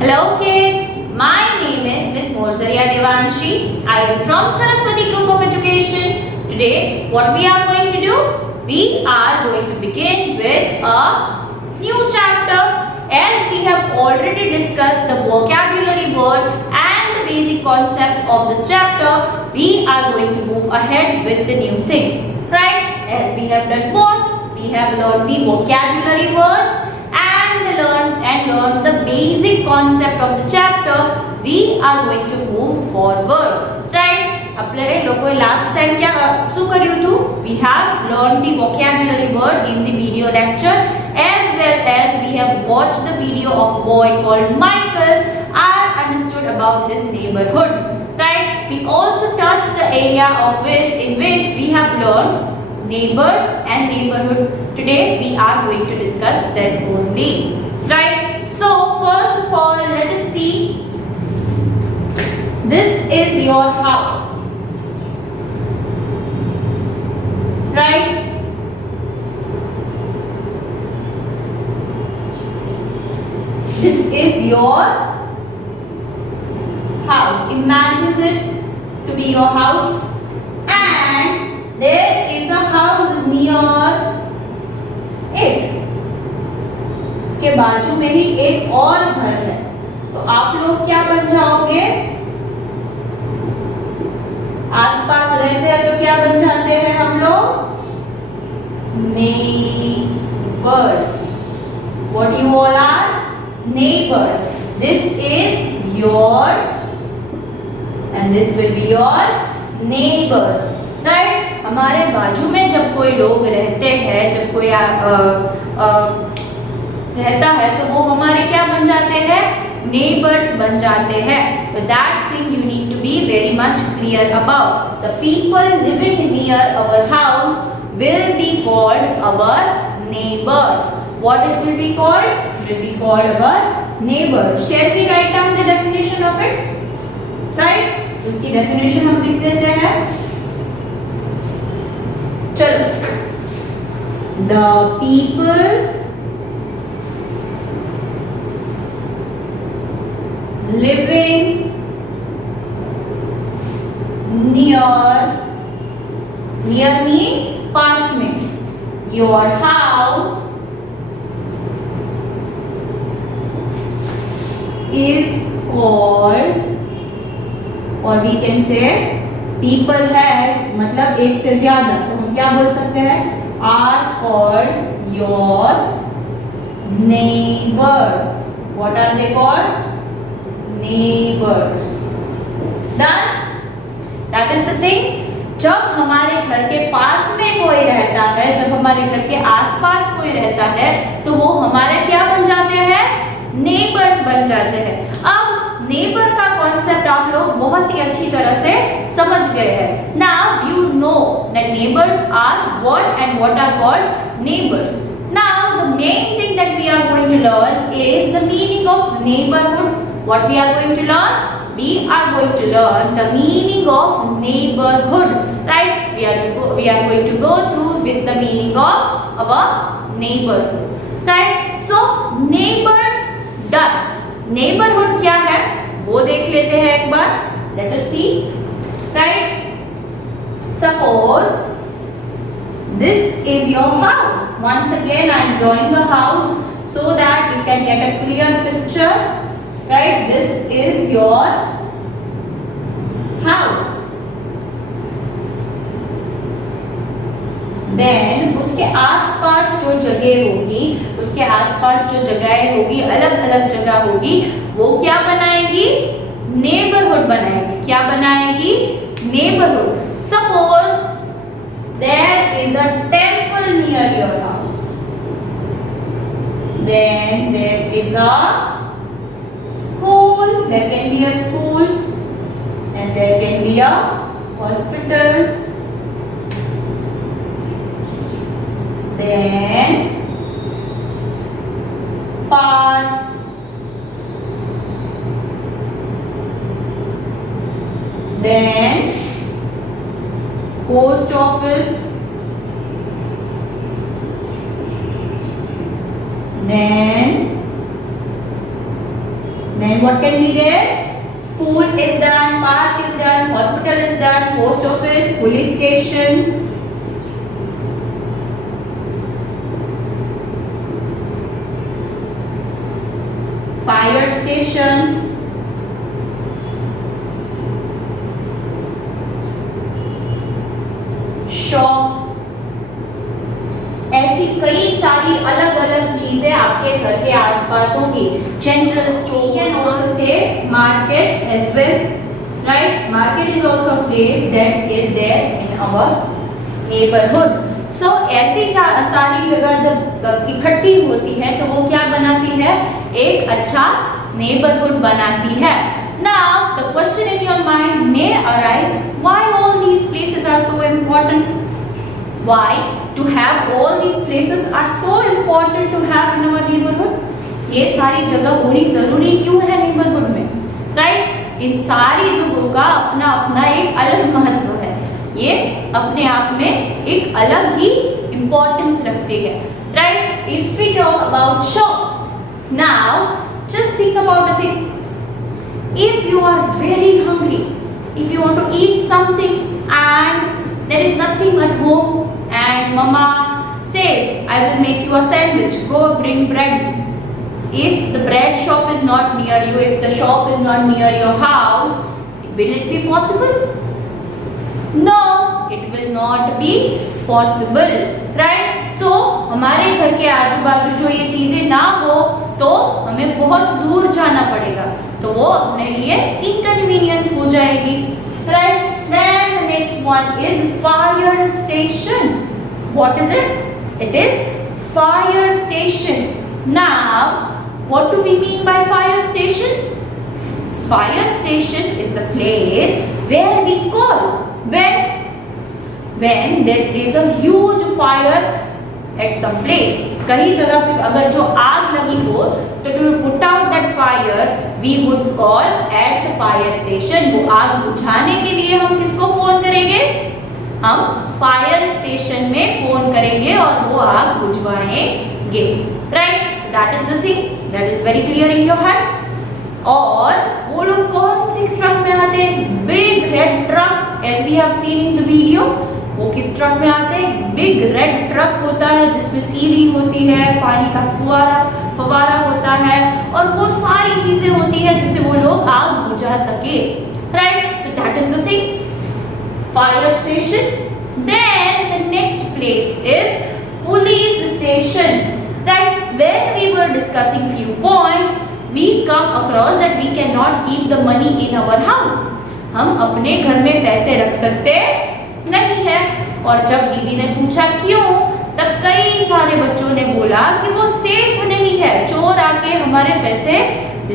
Hello kids, my name is Miss Morzaria Devanshi. I am from Saraswati Group of Education. Today, what we are going to do? We are going to begin with a new chapter. As we have already discussed the vocabulary word and the basic concept of this chapter, we are going to move ahead with the new things. Right? As we have done what? We have learned the vocabulary words and learn the basic concept of the chapter. We are going to move forward, right? આપણે લોકોએ last time શું કર્યું હતું? We have learned the vocabulary word in the video lecture, as well as we have watched the video of a boy called Michael and understood about his neighborhood, right? We also touched the area in which we have learned neighbors and neighborhood. Today we are going to discuss that only, right? So first of all, let us see. This is your house, right? This is your house. Imagine it to be your house, and there is a house near it. इसके बाजू में ही एक और घर है, तो आप लोग क्या बन जाओगे? आसपास रहते हैं तो क्या बन जाते हैं हम लोग? Neighbors. What you all are? Neighbors. This is yours and this will be your neighbors, right? हमारे बाजू में जब कोई लोग रहते हैं, जब कोई रहता है, तो वो हमारे क्या बन जाते हैं? Neighbors बन जाते हैं. So that thing you need to be very much clear about. The people living near our house will be called our neighbors. What it will be called? It will be called our neighbors. Shall we write down the definition of it? Right? उसकी definition हम लिख देते हैं. चलो. The people living near means पास में, your house is called, or we can say people है मतलब एक से ज्यादा, तो हम क्या बोल सकते हैं? are called your neighbors. What are they called? Neighbors. Done? That is the thing. जब हमारे घर के पास में कोई रहता है, जब हमारे घर के आसपास कोई रहता है, तो वो हमारे क्या बन जाते हैं? नेबर्स बन जाते हैं. अब नेबर का कॉन्सेप्ट आप लोग बहुत ही अच्छी तरह से समझ गए हैं. Now you know that neighbors are what and what are called neighbors. Now the main thing that we are going to learn is the meaning of neighborhood. What we are going to learn? We are going to learn the meaning of neighborhood, right? We are going to go through with the meaning of our neighborhood, right? So neighbors done. Neighborhood क्या है? वो देख लेते हैं एक बार. Let us see, right? Suppose this is your house. Once again, I am drawing the house so that you can get a clear picture. Right, this is your house. Then उसके आसपास जो जगह होगी, उसके आसपास जो जगह होगी, अलग अलग जगह होगी, वो क्या बनाएगी? नेबरहुड बनाएगी. क्या बनाएगी? Neighbourhood. Suppose there is a temple near your house. Then there is a school, there can be a school, and there can be a hospital, then park, then post office, then what can be there? School is done, park is done, hospital is done, post office, police station, fire station, shop. ऐसी कई सारी अलग अलग चीजें आपके घर के आसपास होगी। General store, can also say market as well, right? Market is also a place that is there in our neighbourhood. So ऐसी सारी जगह जब इकट्ठी होती है तो वो क्या बनाती है? एक अच्छा नेबरहुड बनाती है। Now the question in your mind may arise, why all these places are so important? Why to have all these places are so important to have in our neighborhood? ये सारी जगह होनी जरूरी क्यों है नेबरहुड में, राइट? इन सारी जगहों का अपना अपना एक अलग महत्व है। ये अपने आप में एक अलग ही इम्पोर्टेंस रखती है, right? If we talk about shop, now just think about a thing. If you are very hungry, if you want to eat something and there is nothing at home and mama says, I will make you a sandwich, go bring bread. If the bread shop is not near you, if the shop is not near your house, will it be possible? No, it will not be possible, right? So हमारे घर के आजू बाजू जो ये चीजें ना हो तो हमें बहुत दूर जाना पड़ेगा, तो वो अपने लिए इनकन्वीनियंस हो जाएगी, right? Then the next one is fire station. What is it? It is fire station. Now, what do we mean by fire station? Fire station is the place where we call when there is a huge fire at some place. कहीं जगह पे अगर जो आग लगी हो तो to put out that fire we would call at the fire station. वो आग बुझाने के लिए हम किसको फोन करेंगे? हम फायर स्टेशन में फोन करेंगे और वो आग बुझवाएंगे, right? So that is the thing, that is very clear in your head. और वो लोग कौन से ट्रक में आते हैं? Big red truck, as we have seen in the video. वो किस ट्रक में आते हैं? बिग रेड ट्रक होता है जिसमें सीढ़ी होती है, पानी का फवारा होता है और वो सारी चीजें होती है जिससे वो लोग आग बुझा सके, राइट? तो that is the thing, fire station. Then the next place is police station, right? When we were discussing few points we come across that we cannot keep the money in our house. हम अपने घर में पैसे रख सकते नहीं है। और जब दीदी ने पूछा क्यों, तब कई सारे बच्चों ने बोला कि वो सेफ नहीं है, चोर आके हमारे पैसे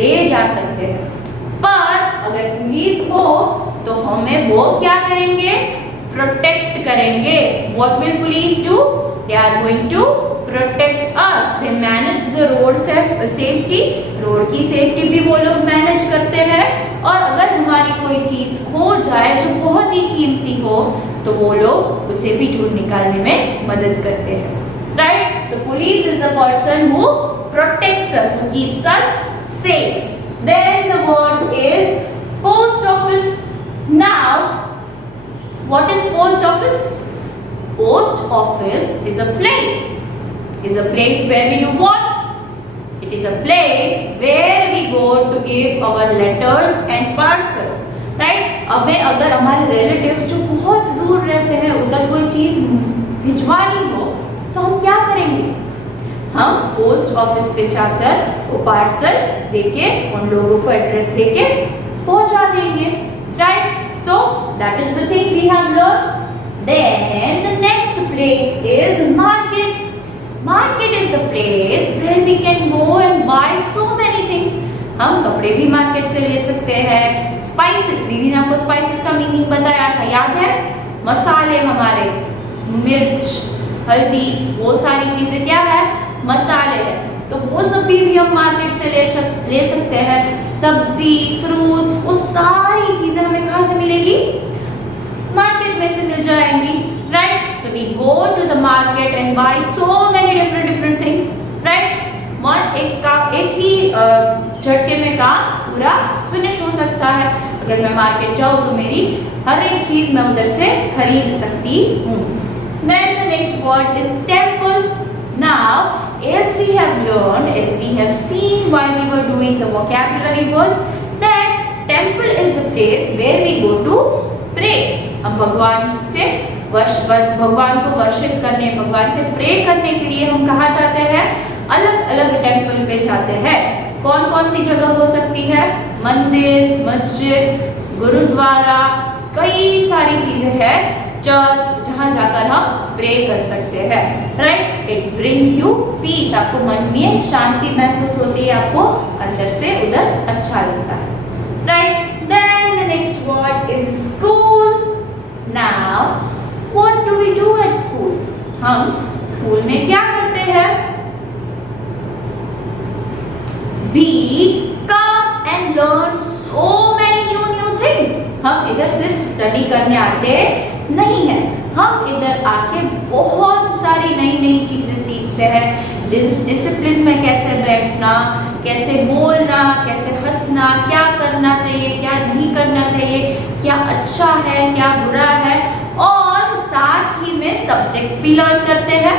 ले जा सकते हैं। पर अगर पुलिस हो तो हमें वो क्या करेंगे? प्रोटेक्ट करेंगे। What will police do? They are going to protect us. They manage the road safety. Road की सेफ्टी भी वो लोग मैनेज करते हैं। और अगर हमारी कोई चीज खो जाए जो बहुत ही कीमती हो तो वो लोग उसे भी ढूंढ निकालने में मदद करते हैं, right? So police is the person who protects us, who keeps us safe. Then the word is post office. Now what is post office? Post office is a place where we do what? It is a place where we go to give our letters and parcels, right? अब अगर हमारे relatives जो बहुत दूर रहते हैं उधर कोई चीज भिजवानी हो तो हम क्या करेंगे? हम पोस्ट ऑफिस पे जाकर वो पार्सल देके उन लोगों को एड्रेस देके पहुंचा देंगे, right? So that is the thing we have learned. Then the next place is market. Market is the place where we can go and buy so many things. हम कपड़े भी मार्केट से ले सकते हैं। स्पाइसेस, दीदी ने आपको स्पाइसेस का मीनिंग बताया था, याद है? मसाले, हमारे मिर्च, हल्दी, वो सारी चीजें क्या है? मसाले है। तो वो सब भी हम मार्केट से ले सकते हैं। सब्जी, फ्रूट्स, वो सारी चीजें हमें कहाँ से मिलेगी? मार्केट में से मिल जाएंगी, right? So we go to the market and buy so many different things, right? एक ही झटके में काम पूरा फिनिश हो सकता है। अगर मैं मार्केट जाऊँ तो मेरी हर एक चीज मैं उधर से खरीद सकती हूँ। Then the next word is temple. Now, as we have learned, as we have seen while we were doing the vocabulary words, that temple is the place where we go to pray. हम भगवान से भगवान को worship करने, भगवान से pray करने के लिए हम कहाँ जाते हैं? अलग अलग टेम्पल पे जाते हैं। कौन कौन सी जगह हो सकती है? मंदिर, मस्जिद, गुरुद्वारा, कई सारी चीजें हैं, चर्च, जहाँ जाकर हम प्रे कर सकते हैं। Right, it brings you peace, आपको मन में शांति महसूस होती है, आपको अंदर से उधर अच्छा लगता है। Right, then the next word is school. Now what do we do at school? हम स्कूल में क्या करते हैं? We come and learn so many new things. हम इधर सिर्फ स्टडी करने आते नहीं है, हम इधर आके बहुत सारी नई नई चीजें सीखते हैं। डिसिप्लिन में कैसे बैठना, कैसे बोलना, कैसे हंसना, क्या करना चाहिए, क्या नहीं करना चाहिए, क्या अच्छा है, क्या बुरा है, और साथ ही में सब्जेक्ट्स भी लर्न करते हैं।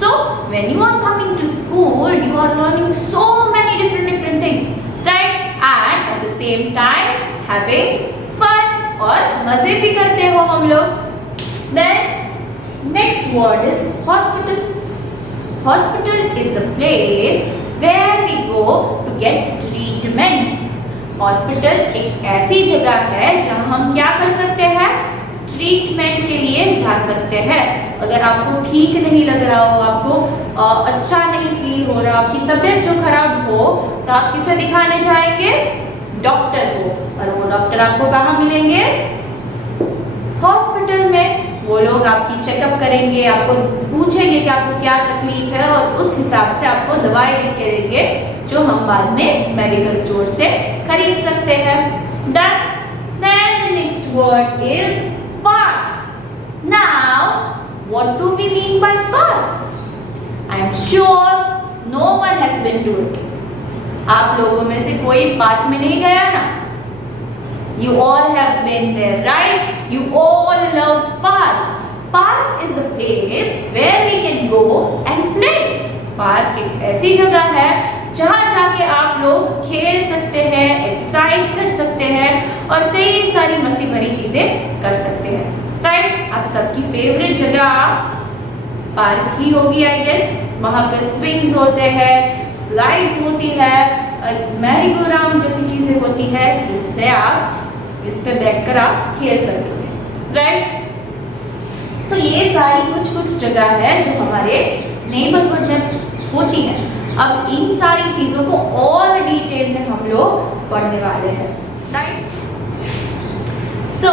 So when you are coming to school, you are learning so many different things, right? And at the same time having fun, और मजे भी करते हो हम लोग। Then next word is hospital. Hospital is the place where we go to get treatment. Hospital एक ऐसी जगह है जहाँ हम क्या कर सकते हैं? ट्रीटमेंट के लिए जा सकते हैं। अगर आपको ठीक नहीं लग रहा हो, आपको अच्छा नहीं फील हो रहा, आपकी तबीयत जो खराब हो, तो आप किसे दिखाने जाएंगे? डॉक्टर को। और वो डॉक्टर आपको कहाँ मिलेंगे? हॉस्पिटल में। वो लोग आपकी चेकअप करेंगे, आपको पूछेंगे कि आपको क्या तकलीफ है, और उस हिसाब से आपको दवाई लिख के देंगे, जो हम बाद में मेडिकल स्टोर से खरीद सकते हैं। Then the next word is park. Now, what do we mean by park? I am sure no one has been to it. आप लोगों में से कोई पार्क में नहीं गया ना? You all have been there, right? You all love park. Park is the place where we can go and play. Park एक ऐसी जगह है जहाँ जाके आप लोग खेल सकते हैं, एक्सरसाइज कर सकते हैं, और कई सारी मस्ती भरी चीजें कर सकते हैं। राइट, आप सबकी फेवरेट जगह पार्क ही होगी आई गेस। वहाँ पे स्विंग्स होते हैं, स्लाइड्स होती है, मैरी गो राउंड जैसी चीजें होती है, जिससे आप इस पे बैठकर आप खेल सकते हैं। राइट, सो ये सारी कुछ जगह है जो हमारे नेबरहुड में होती है। अब इन सारी चीजों को और डिटेल में हम लोग पढ़ने वाले हैं। Right, so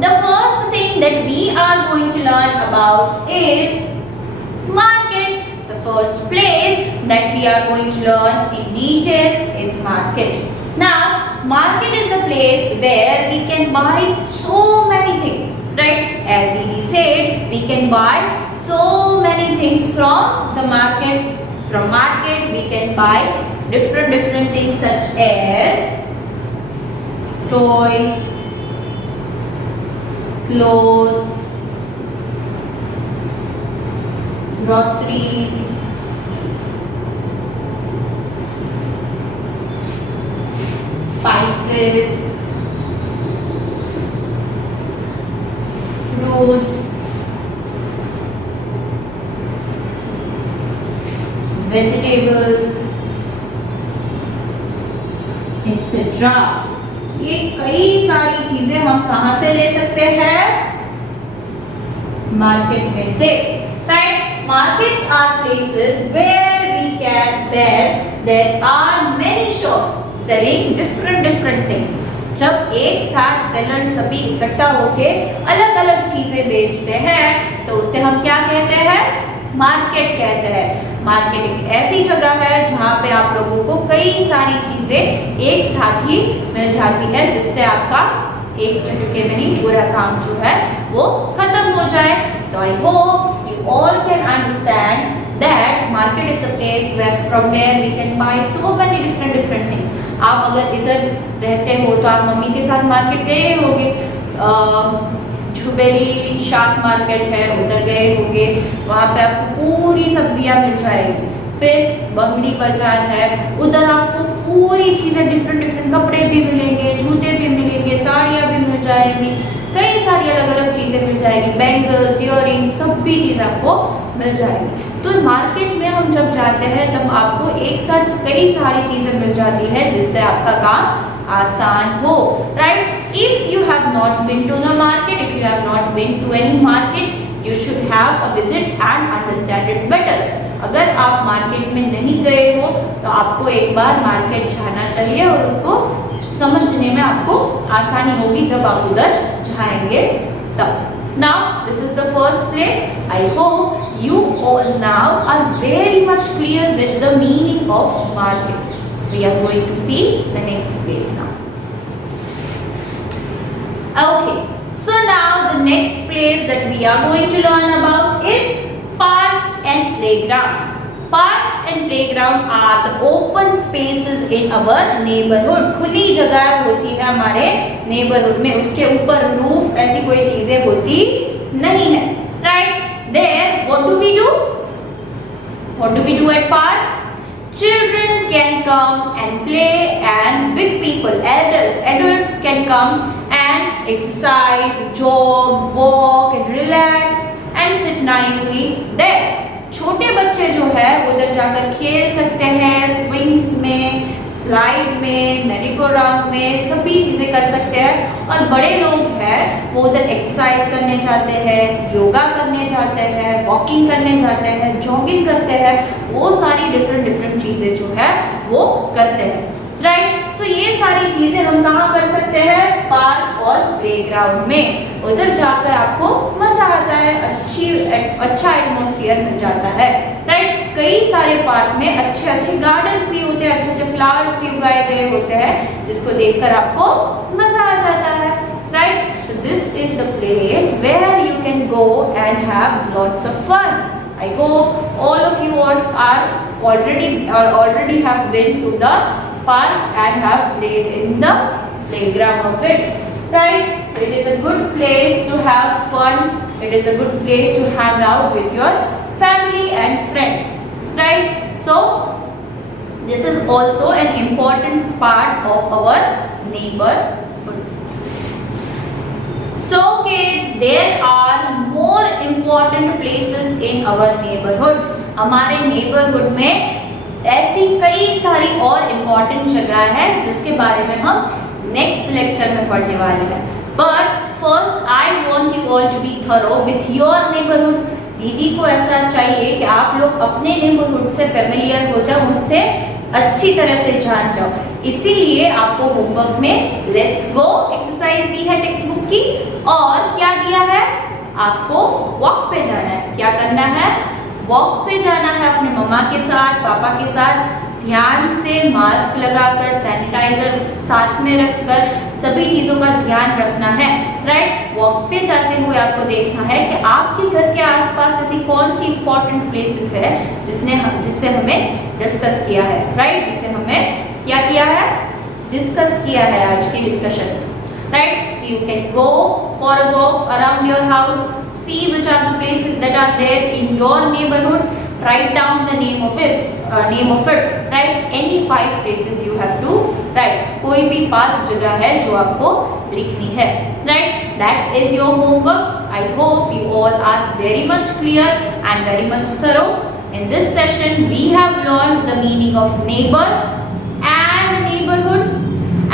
the first thing that we are going to learn about is market. The first place that we are going to learn in detail is market. Now, market is the place where we can buy so many things, right? As Didi said, we can buy so many things from the market. From market, we can buy different things such as toys, clothes, groceries, spices, fruits, vegetables, etc. ये कई सारी चीजें हम कहाँ से ले सकते हैं? मार्केट में से। Right? Markets are places where we can there are many shops selling different things. जब एक साथ सेलर सभी इकट्ठा होके अलग अलग चीजें बेचते हैं तो उसे हम क्या कहते हैं? मार्केट कहते हैं। मार्केट एक ऐसी जगह है जहाँ पे आप लोगों को कई सारी चीजें एक साथ ही मिल जाती है, जिससे आपका एक झटके में ही पूरा काम जो है वो खत्म हो जाए। तो I hope you all can understand that market is the place where from where we can buy so many different things. आप अगर इधर रहते हो तो आप मम्मी के साथ मार्केट गए होगे, झुबेली शाक मार्केट है उधर गए होगे, वहाँ पे आपको पूरी सब्जियां मिल जाएगी। फिर बंगड़ी बाजार है, उधर आपको पूरी चीज़ें डिफरेंट डिफरेंट कपड़े भी मिलेंगे, जूते भी मिलेंगे, साड़ियाँ भी मिल जाएंगी, कई सारी अलग अलग चीज़ें मिल जाएगी, बैंगल्स, इयररिंग्स, सब भी चीज़ आपको मिल जाएगी। तो मार्केट में हम जब जाते हैं तब आपको एक साथ कई सारी चीज़ें मिल जाती है जिससे आपका काम आसान हो, right. If you have not been to the market, if you have not been to any market, you should have a visit and understand it better. अगर आप मार्केट में नहीं गए हो तो आपको एक बार मार्केट जाना चाहिए और उसको समझने में आपको आसानी होगी जब आप उधर जाएंगे तब। Now this is the first place. I hope you all now are very much clear with the meaning of market. We are going to see the next place now. Okay, so now the next place that we are going to learn about is parks and playground. Parks and playground are the open spaces in our neighborhood. खुली जगह होती है हमारे neighborhood में, उसके ऊपर roof ऐसी कोई चीजें होती नहीं है, right? There, what do we do? What do we do at park? Children can come and play, and big people, elders, adults can come and exercise, jog, walk, and relax and sit nicely there. छोटे बच्चे जो है उधर जाकर खेल सकते हैं, swings में, स्लाइड में, मेरी गो राउंड में, सभी चीज़ें कर सकते हैं। और बड़े लोग हैं वो उधर एक्सरसाइज करने जाते हैं, योगा करने जाते हैं, वॉकिंग करने जाते हैं, जॉगिंग करते हैं, वो सारी डिफरेंट डिफरेंट चीज़ें जो है वो करते हैं, राइट। सो ये सारी चीज़ें हम कहाँ कर सकते हैं? पार्क और प्लेग्राउंड में। उधर जाकर आपको मजा आता है, अच्छा एटमॉस्फेयर मिल जाता है, राइट। कई सारे पार्क में अच्छे अच्छे गार्डन्स भी होते हैं, अच्छे अच्छे फ्लावर्स भी उगाए गए होते हैं जिसको देखकर आपको मजा आ जाता है, right. So this is the place where you can go and have lots of fun. I hope all of you are already have been to the park and have played in the playground of it, right? So it is a good place to have fun. It is a good place to hang out with your family and friends, right? So this is also an important part of our neighborhood. So kids, there are more important places in our neighborhood. हमारे neighborhood में ऐसी कई सारी और important जगह है जिसके बारे में हम नेक्स्ट लेक्चर में पढ़ने वाले हैं। But first I want you all to be thorough with your neighbourhood. दीदी को ऐसा चाहिए कि आप लोग अपने नेबरहुड से फेमिलियर हो जाओ, उनसे अच्छी तरह से जान जाओ। इसीलिए आपको होमवर्क में लेट्स गो एक्सरसाइज दी है टेक्स्ट बुक की, और क्या दिया है? आपको वॉक पे जाना है। क्या करना है? वॉक पे जाना है अपने मम्मा के साथ, पापा के साथ, ध्यान से मास्क लगाकर, सैनिटाइजर साथ में रखकर सभी चीज़ों का ध्यान रखना है, राइट। वॉक पे जाते हुए आपको देखना है कि आपके घर के आसपास ऐसी कौन सी इंपॉर्टेंट प्लेसेस है जिससे हमें डिस्कस किया है, राइट, जिसे हमें क्या किया है? डिस्कस किया है आज की discussion, right. So you can go for a walk around your house, see which are the places that are there in your neighborhood, write down the name of it, right? Any 5 places you have to write. कोई भी 5 जगह है जो आपको लिखनी है, right? That is your homework. I hope you all are very much clear and very much thorough. In this session we have learned the meaning of neighbor and neighborhood,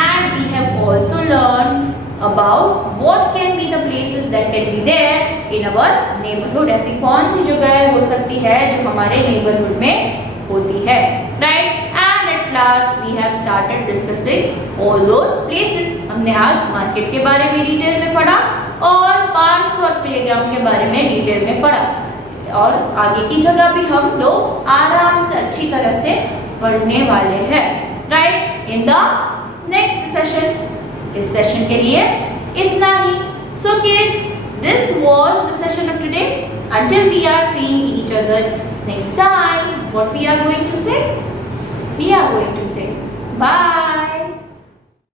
and we have also learned about what can be the places that can be there in our neighborhood. ऐसी कौन सी जगह हो सकती है जो हमारे neighborhood में होती है, right? And at last we have started discussing all those places. हमने आज मार्केट के बारे में डिटेल में पढ़ा और पार्क्स और प्लेग्राउंड के बारे में डिटेल में पढ़ा, और आगे की जगह भी हम लोग आराम से अच्छी तरह से पढ़ने वाले हैं, right? In the next session, इस सेशन के लिए इतना ही। So kids, this was the session of today. Until we are seeing each other next time, what we are going to say? We are going to say bye.